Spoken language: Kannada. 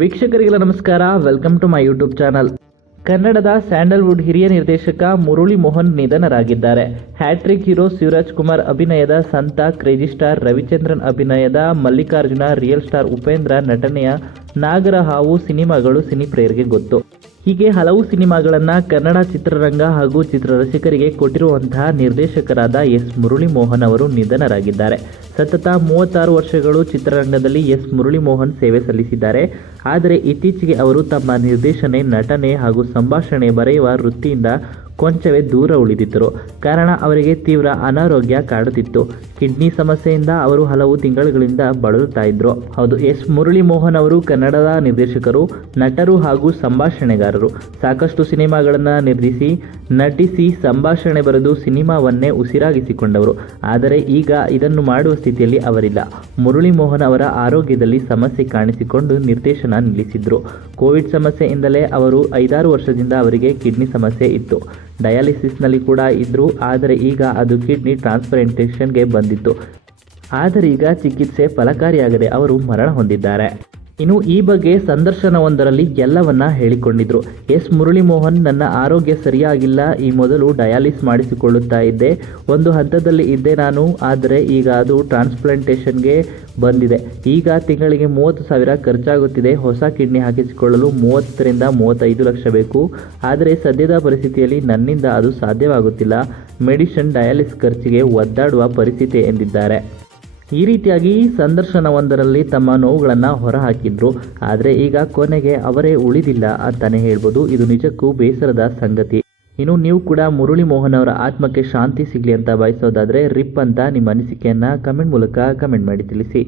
ವೀಕ್ಷಕರಿಗೆಲ್ಲ ನಮಸ್ಕಾರ. Welcome to my YouTube channel ಕನ್ನಡದ ಸ್ಯಾಂಡಲ್ವುಡ್ ಹಿರಿಯ ನಿರ್ದೇಶಕ ಮುರುಳಿ ಮೋಹನ್ ನಿಧನರಾಗಿದ್ದಾರೆ. ಹ್ಯಾಟ್ರಿಕ್ ಹೀರೋ ಶಿವರಾಜ್ ಕುಮಾರ್ ಅಭಿನಯದ ಸಂತ ಕ್ರೇಜಿ ಸ್ಟಾರ್ ರವಿಚಂದ್ರನ್ ಅಭಿನಯದ ಮಲ್ಲಿಕಾರ್ಜುನ ರಿಯಲ್ ಸ್ಟಾರ್ ಉಪೇಂದ್ರ ನಟನೆಯ ನಾಗರ ಹಾವು ಸಿನಿಮಾಗಳು ಸಿನಿಪ್ರಿಯರಿಗೆ ಗೊತ್ತು. ಹೀಗೆ ಹಲವು ಸಿನಿಮಾಗಳನ್ನು ಕನ್ನಡ ಚಿತ್ರರಂಗ ಹಾಗೂ ಚಿತ್ರರಸಿಕರಿಗೆ ಕೊಟ್ಟಿರುವಂತಹ ನಿರ್ದೇಶಕರಾದ ಎಸ್ ಮುರುಳಿ ಮೋಹನ್ ಅವರು ನಿಧನರಾಗಿದ್ದಾರೆ. ಸತತ ಮೂವತ್ತಾರು ವರ್ಷಗಳು ಚಿತ್ರರಂಗದಲ್ಲಿ ಎಸ್. ಮುರಳಿಮೋಹನ್ ಸೇವೆ ಸಲ್ಲಿಸಿದ್ದಾರೆ. ಆದರೆ ಇತ್ತೀಚೆಗೆ ಅವರು ತಮ್ಮ ನಿರ್ದೇಶನೆ, ನಟನೆ ಹಾಗೂ ಸಂಭಾಷಣೆ ಬರೆಯುವ ವೃತ್ತಿಯಿಂದ ಕೊಂಚವೇ ದೂರ ಉಳಿದಿದ್ದರು. ಕಾರಣ ಅವರಿಗೆ ತೀವ್ರ ಅನಾರೋಗ್ಯ ಕಾಡುತ್ತಿತ್ತು. ಕಿಡ್ನಿ ಸಮಸ್ಯೆಯಿಂದ ಅವರು ಹಲವು ತಿಂಗಳುಗಳಿಂದ ಬಳಲುತ್ತಾ ಇದ್ರು. ಹೌದು, ಎಸ್. ಮುರಳಿ ಮೋಹನ್ ಅವರು ಕನ್ನಡದ ನಿರ್ದೇಶಕರು, ನಟರು ಹಾಗೂ ಸಂಭಾಷಣೆಗಾರರು. ಸಾಕಷ್ಟು ಸಿನಿಮಾಗಳನ್ನು ನಿರ್ಮಿಸಿ ನಟಿಸಿ, ಸಂಭಾಷಣೆ ಬರೆದು ಸಿನಿಮಾವನ್ನೇ ಉಸಿರಾಗಿಸಿಕೊಂಡವರು. ಆದರೆ ಈಗ ಇದನ್ನು ಮಾಡುವ ಸ್ಥಿತಿಯಲ್ಲಿ ಅವರಿಲ್ಲ. ಮುರಳಿ ಮೋಹನ್ ಅವರ ಆರೋಗ್ಯದಲ್ಲಿ ಸಮಸ್ಯೆ ಕಾಣಿಸಿಕೊಂಡು ನಿರ್ದೇಶನ ನಿಲ್ಲಿಸಿದ್ರು. ಕೋವಿಡ್ ಸಮಸ್ಯೆಯಿಂದಲೇ ಅವರು ಐದಾರು ವರ್ಷದಿಂದ ಅವರಿಗೆ ಕಿಡ್ನಿ ಸಮಸ್ಯೆ ಇತ್ತು. ಡಯಾಲಿಸಿಸ್ನಲ್ಲಿ ಕೂಡ ಇದ್ದರು ಆದರೆ ಈಗ ಅದು ಕಿಡ್ನಿ ಟ್ರಾನ್ಸ್ಪ್ಲಾಂಟೇಷನ್ಗೆ ಬಂದಿತ್ತು. ಆದರೀಗ ಚಿಕಿತ್ಸೆ ಫಲಕಾರಿಯಾಗದೆ ಅವರು ಮರಣ ಹೊಂದಿದ್ದಾರೆ. ಇನ್ನು ಈ ಬಗ್ಗೆ ಸಂದರ್ಶನವೊಂದರಲ್ಲಿ ಎಲ್ಲವನ್ನ ಹೇಳಿಕೊಂಡಿದ್ರು. ಎಸ್ ಮುರಳಿ ಮೋಹನ್ ನನ್ನ ಆರೋಗ್ಯ ಸರಿಯಾಗಿಲ್ಲ, ಈ ಮೊದಲು ಡಯಾಲಿಸ್ ಮಾಡಿಸಿಕೊಳ್ಳುತ್ತಾ ಇದ್ದೆ. ಒಂದು ಹಂತದಲ್ಲಿ ಇದ್ದೆ ನಾನು, ಆದರೆ ಈಗ ಅದು ಟ್ರಾನ್ಸ್ಪ್ಲಾಂಟೇಷನ್ಗೆ ಬಂದಿದೆ. ಈಗ ತಿಂಗಳಿಗೆ ಮೂವತ್ತು ಸಾವಿರ ಖರ್ಚಾಗುತ್ತಿದೆ. ಹೊಸ ಕಿಡ್ನಿ ಹಾಕಿಸಿಕೊಳ್ಳಲು ಮೂವತ್ತರಿಂದ ಮೂವತ್ತೈದು ಲಕ್ಷ ಬೇಕು. ಆದರೆ ಸದ್ಯದ ಪರಿಸ್ಥಿತಿಯಲ್ಲಿ ನನ್ನಿಂದ ಅದು ಸಾಧ್ಯವಾಗುತ್ತಿಲ್ಲ. ಮೆಡಿಸಿನ್ ಡಯಾಲಿಸ್ ಖರ್ಚಿಗೆ ಒದ್ದಾಡುವ ಪರಿಸ್ಥಿತಿ ಎಂದಿದ್ದಾರೆ. ಈ ರೀತಿಯಾಗಿ ಸಂದರ್ಶನವೊಂದರಲ್ಲಿ ತಮ್ಮ ನೋವುಗಳನ್ನು ಹೊರಹಾಕಿದ್ರು. ಆದರೆ ಈಗ ಕೊನೆಗೆ ಅವರೇ ಉಳಿದಿಲ್ಲ ಅಂತಾನೆ ಹೇಳ್ಬೋದು. ಇದು ನಿಜಕ್ಕೂ ಬೇಸರದ ಸಂಗತಿ. ಇನ್ನು ನೀವು ಕೂಡ ಮುರುಳಿ ಮೋಹನ್ ಅವರ ಆತ್ಮಕ್ಕೆ ಶಾಂತಿ ಸಿಗಲಿ ಅಂತ ಬಯಸೋದಾದರೆ ರಿಪ್ ಅಂತ ನಿಮ್ಮ ಅನಿಸಿಕೆಯನ್ನು ಕಮೆಂಟ್ ಮೂಲಕ ಕಮೆಂಟ್ ಮಾಡಿ ತಿಳಿಸಿ.